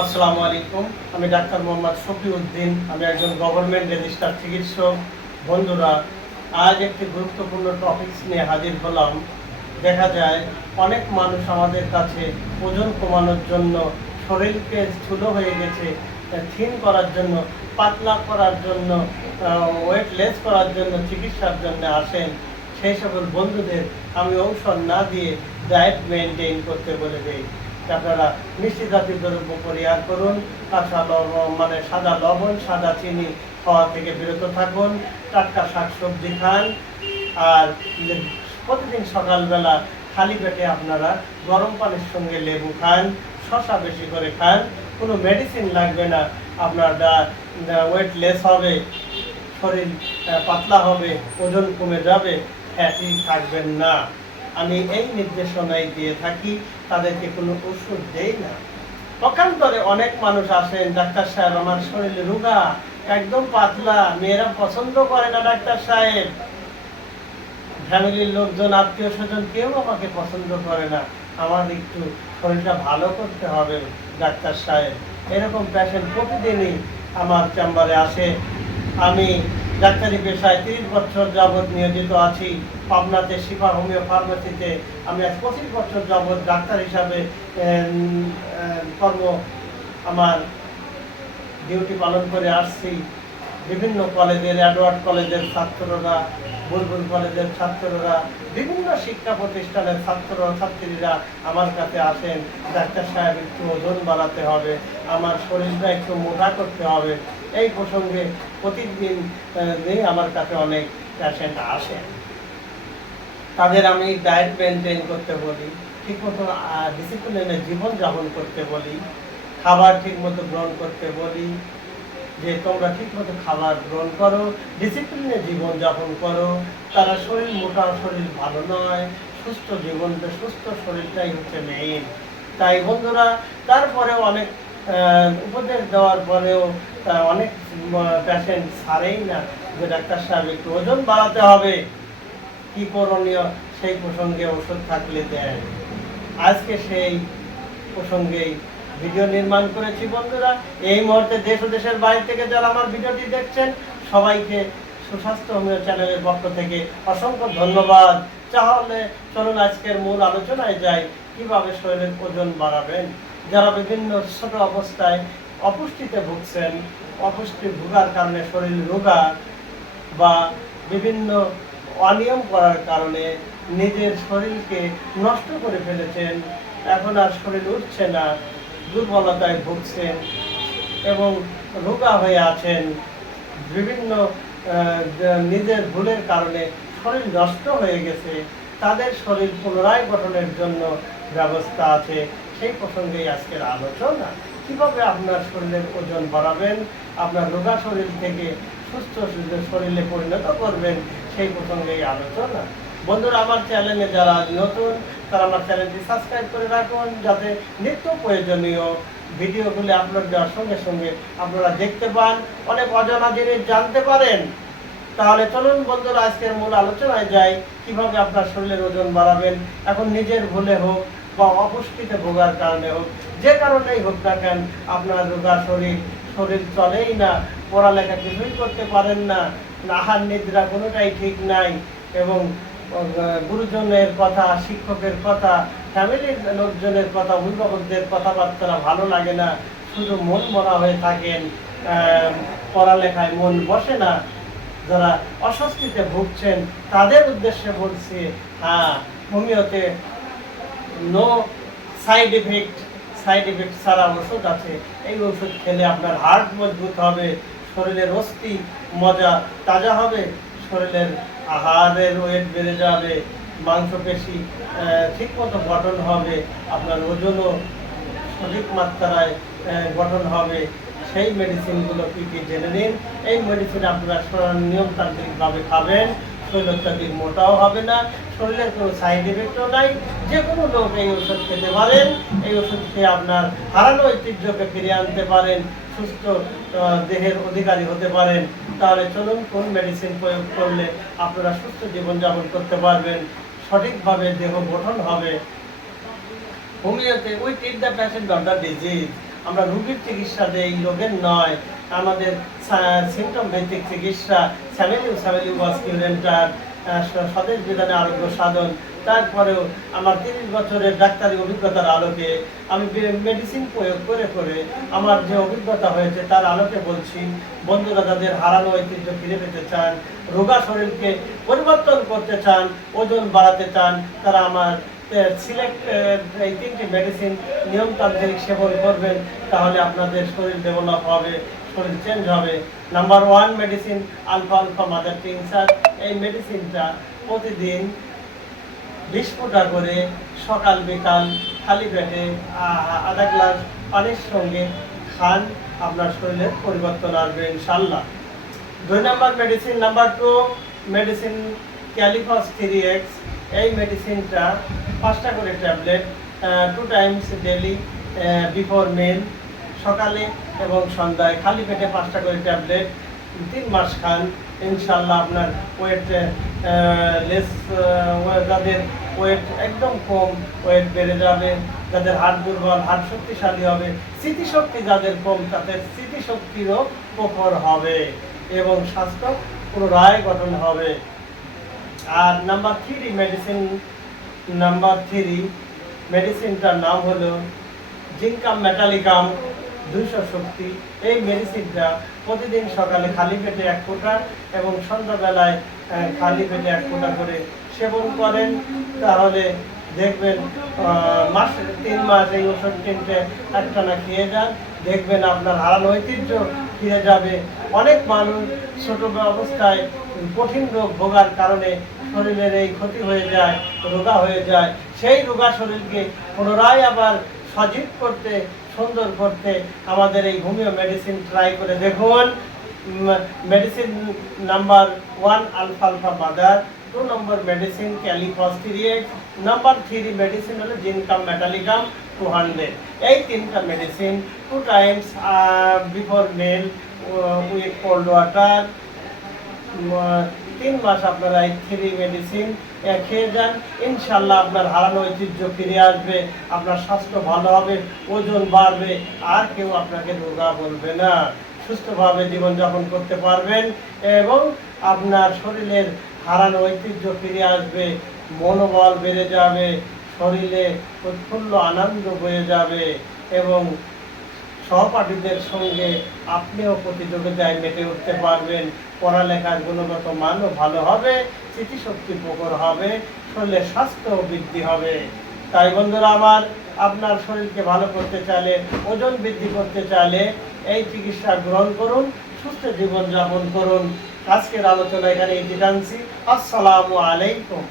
আসসালামু আলাইকুম। আমি ডাক্তার মোহাম্মদ শফিউদ্দিন আমি একজন গভর্নমেন্ট রেজিস্টার চিকিৎসক। বন্ধুরা, আজ একটি গুরুত্বপূর্ণ টপিকস নিয়ে হাজির হলাম। দেখা যায়, অনেক মানুষ আমাদের কাছে ওজন কমানোর জন্য শরীরকে স্থূল হয়ে গেছে থিন করার জন্য, পাতলা করার জন্য ওয়েট লেস করার জন্য চিকিৎসার জন্য আসেন। সেই সকল বন্ধুদের আমি ঔষধ না দিয়ে ডায়েট মেনটেন করতে বলে দিই। আপনারা মিষ্টি জাতীয় দ্রব্য পরিহার করুন মানে সাদা লবণ, সাদা চিনি খাওয়া থেকে বিরত থাকুন, টাটকা শাকসবজি খান, আর প্রতিদিন সকালবেলা খালি পেটে আপনারা গরম পানির সঙ্গে লেবু খান, শশা বেশি করে খান, কোনো মেডিসিন লাগবে না, আপনার ওয়েট লেস হবে, শরীর পাতলা হবে, ওজন কমে যাবে ফ্যাটি থাকবেন না। আমি এই নির্দেশনাই দিয়ে থাকি, তাদেরকে কোনো ওষুধ দেই না। পক্ষান্তরে অনেক মানুষ আসেন ডাক্তার সাহেব, আমার শরীরে রোগা, একদম পাতলা, মেয়েরা পছন্দ করে না ডাক্তার সাহেব। ফ্যামিলির লোকজন, আত্মীয় স্বজন কেউ আমাকে পছন্দ করে না। আমার একটু শরীরটা ভালো করতে হবে, ডাক্তার সাহেব। এরকম পেশেন্ট প্রতিদিনই আমার চেম্বারে আসে। আমি ডাক্তারি পেশায় তিরিশ বছর যাবৎ নিয়োজিত আছি। পাবনাতে, শিফা হোমিও ফার্মেসিতে। আমি আজ পঁচিশ বছর যাবৎ ডাক্তার হিসাবে কর্ম আমার ডিউটি পালন করে আসছি। বিভিন্ন কলেজের, অ্যাডওয়ার্ড কলেজের ছাত্ররা, বুলবুল কলেজের ছাত্ররা, বিভিন্ন শিক্ষা প্রতিষ্ঠানের ছাত্র ছাত্রীরা আমার কাছে আসেন। ডাক্তার সাহেব, একটু ওজন বাড়াতে হবে, আমার শরীরটা একটু মোটা করতে হবে। এই প্রসঙ্গে প্রতিদিন আমার কাছে অনেক পেশেন্ট আসেন। তাদের আমি ডায়েট মেনটেন করতে বলি, ঠিকমতো ডিসিপ্লিনে জীবনযাপন করতে বলি, খাবার ঠিকমতো গ্রহণ করতে বলি, যে তোমরা ঠিকমতো খাবার গ্রহণ করো ডিসিপ্লিনে জীবনযাপন করো, তারা শরীর মোটা, শরীর ভালো নয়, সুস্থ জীবনটা, সুস্থ শরীরটাই হচ্ছে মেইন তাই বন্ধুরা, তারপরেও অনেক উপদেশ দেওয়ার পরেও অনেক পেশেন্ট ছাড়েই না, যে ডাক্তার সাহেব একটু ওজন বাড়াতে হবে। কি করণীয়? সেই প্রসঙ্গে ওষুধ থাকলে দেয়। আজকে সেই প্রসঙ্গেই ভিডিও নির্মাণ করেছি বন্ধুরা। এই মুহূর্তে দেশ ও দেশের বাইরে থেকে যারা আমার ভিডিওটি দেখছেন, সবাইকে সুস্বাস্থ্য হোমিও চ্যানেলের পক্ষ থেকে অসংখ্য ধন্যবাদ। তাহলে চলুন আজকের মূল আলোচনায় যাই, কীভাবে শরীরের ওজন বাড়াবেন? যারা বিভিন্ন ছোট অবস্থায় অপুষ্টিতে ভুগছেন, অপুষ্টি ভোগার কারণে শরীর রোগা বা বিভিন্ন অনিয়ম করার কারণে নিজের শরীরকে নষ্ট করে ফেলেছেন। এখন আর শরীর উঠছে না, দুর্বলতায় ভুগছেন এবং রোগা হয়ে আছেন। বিভিন্ন নিজের ভুলের কারণে শরীর নষ্ট হয়ে গেছে। তাদের শরীর পুনরায় গঠনের জন্য ব্যবস্থা আছে। সেই প্রসঙ্গেই আজকের আলোচনা। কীভাবে আপনার শরীরের ওজন বাড়াবেন? আপনার রোগা শরীর থেকে সুস্থ শরীরে- পরিণত করবেন। সেই প্রসঙ্গেই আলোচনা। বন্ধুরা, আমার চ্যানেলে যারা নতুন, তারা আমার চ্যানেলটি সাবস্ক্রাইব করে রাখুন, যাতে নিত্য প্রয়োজনীয় ভিডিওগুলি আপলোড দেওয়ার সঙ্গে সঙ্গে আপনারা দেখতে পান, অনেক অজানা জিনিস জানতে পারেন। তাহলে চলুন বন্ধুরা, আজকের মূল আলোচনায় যাই, কীভাবে আপনার শরীরের ওজন বাড়াবেন, এখন নিজের ভুলে হোক বা অপুষ্টিতে ভোগার কারণে হোক, যে কারণেই হোক না কেন আপনার রোগা শরীর শরীর চলেই না, পড়ালেখা কিছুই করতে পারেন না আহার নিদ্রা কোনোটাই ঠিক নাই এবং গুরুজনের কথা, শিক্ষকের কথা, ফ্যামিলির লোকজনের কথা, অভিভাবকদের কথাবার্তা ভালো লাগে না, শুধু মন মরা হয়ে থাকেন পড়ালেখায় মন বসে না। যারা অস্বস্তিতে ভুগছেন, তাদের উদ্দেশ্যে বলছি হ্যাঁ হোমিওতে no side effect side effect ছাড়া ওষুধ আছে। এই ওষুধ খেলে আপনার হার্ট মজবুত হবে, শরীরের অস্থি মজা তাজা হবে, শরীরের আহারের ওয়েট বেড়ে যাবে, মাংসপেশি ঠিকমতো গঠন হবে, আপনার ওজনও সঠিক মাত্রায় গঠন হবে। সেই মেডিসিনগুলো কী কী জেনে নিন। এই মেডিসিন আপনারা নিয়মতান্ত্রিকভাবে খাবেন। শরীর অত্যাধিক মোটাও হবে না, শরীরের কোনো সাইড এফেক্টও নাই যে কোনো লোক এই ওষুধ খেতে পারেন, এই ওষুধ খেয়ে আপনার হারানো ঐতিহ্যকে ফিরিয়ে আনতে পারেন, সুস্থ দেহের অধিকারী হতে পারেন, তাহলে চলুন কোন মেডিসিন প্রয়োগ করলে আপনারা সুস্থ জীবনযাপন করতে পারবেন, সঠিকভাবে দেহ গঠন হবে। হোমিওতে we treat the patient of the disease আমরা রোগীর চিকিৎসা দেই, রোগের নয়, আমাদের সিমটম ভিত্তিক চিকিৎসা স্যামেলিউ স্যামেলিউ ভাস্কুলেন্টার স্বদেশ বিধানে আরোগ্য সাধন। তারপরেও আমার তিরিশ বছরের ডাক্তারি অভিজ্ঞতার আলোকে আমি মেডিসিন প্রয়োগ করে করে আমার যে অভিজ্ঞতা হয়েছে তার আলোকে বলছি বন্ধুরা যাদের হারানো ঐতিহ্য ফিরে পেতে চান, রোগা শরীরকে পরিবর্তন করতে চান, ওজন বাড়াতে চান, তারা আমার সিলেক্ট এই তিনটি মেডিসিন নিয়মতান্ত্রিক সেবন করবেন, তাহলে আপনাদের শরীর ডেভেলপ হবে। শরীর চেঞ্জ হবে। নাম্বার ওয়ান মেডিসিন আলফা আলফা মাদার টিনসার এই মেডিসিনটা প্রতিদিন বিশ ফুটা করে সকাল, বিকাল খালি পেটে আধা গ্লাস পানির সঙ্গে খান, আপনার শরীরের পরিবর্তন আসবে ইনশাল্লাহ দুই number medicine number two medicine kali phos three X এই মেডিসিনটা পাঁচটা করে tablet two times daily before meal সকালে এবং সন্ধ্যায় খালি পেটে পাঁচটা করে ট্যাবলেট, তিন মাস খান। ইনশাল্লাহ আপনার ওয়েট লেস যাদের ওয়েট একদম কম, ওয়েট বেড়ে যাবে, যাদের হাট দুর্বল হাট শক্তিশালী হবে, স্মৃতিশক্তি যাদের কম, তাদের স্মৃতিশক্তিরও প্রখর হবে এবং স্বাস্থ্য পুনরায় গঠন হবে। আর number three medicine number three মেডিসিনটার নাম হলো জিঙ্কাম মেটালিকাম দুইশো শক্তি। এই মেডিসিনটা প্রতিদিন সকালে খালি পেটে এক ফোঁটা এবং সন্ধ্যাবেলায় খালি পেটে এক ফোঁটা করে সেবন করেন। তাহলে দেখবেন মাস তিন মাস এই ওষুধ তিনটে একটানা খেয়ে যান। দেখবেন আপনার হারানো ঐতিহ্য ফিরে যাবে। অনেক মানুষ ছোট অবস্থায় কঠিন রোগ ভোগার কারণে শরীরের এই ক্ষতি হয়ে যায়, রোগা হয়ে যায়। সেই রোগা শরীরকে পুনরায় আবার সজীব করতে সুন্দর করতে আমাদের এই হোমিও মেডিসিন ট্রাই করে দেখুন। মেডিসিন নাম্বার ওয়ান আলফা আলফা মাদার টু নম্বর মেডিসিন ক্যালিফস্টিরিয়েট নাম্বার থ্রি মেডিসিন হলো জিনকাম মেটালিকাম টু হান্ড্রেড এই তিনটা medicine two times before meal with cold water তিন মাস আপনারা এই থ্রি মেডিসিন খেয়ে যান। ইনশাল্লাহ আপনার হারানো ঐতিহ্য ফিরে আসবে, আপনার স্বাস্থ্য ভালো হবে, ওজন বাড়বে, আর কেউ আপনাকে রোগা বলবে না। সুস্থভাবে জীবনযাপন করতে পারবেন এবং আপনার শরীরের হারানো ঐতিহ্য ফিরে আসবে, মনোবল বেড়ে যাবে, শরীরে উৎফুল্ল আনন্দ বয়ে যাবে এবং সহপাঠীদের সঙ্গে আপনিও প্রতিযোগিতায় মেতে উঠতে পারবেন। পড়ালেখার গুণগত মানও ভালো হবে, স্মৃতিশক্তি প্রখর হবে শরীরের স্বাস্থ্য বৃদ্ধি হবে। তাই বন্ধুরা আমার, আপনার শরীরকে ভালো করতে চাইলে, ওজন বৃদ্ধি করতে চাইলে এই চিকিৎসা গ্রহণ করুন, সুস্থ জীবনযাপন করুন। আজকের আলোচনা এখানে টানছি আসসালামু আলাইকুম।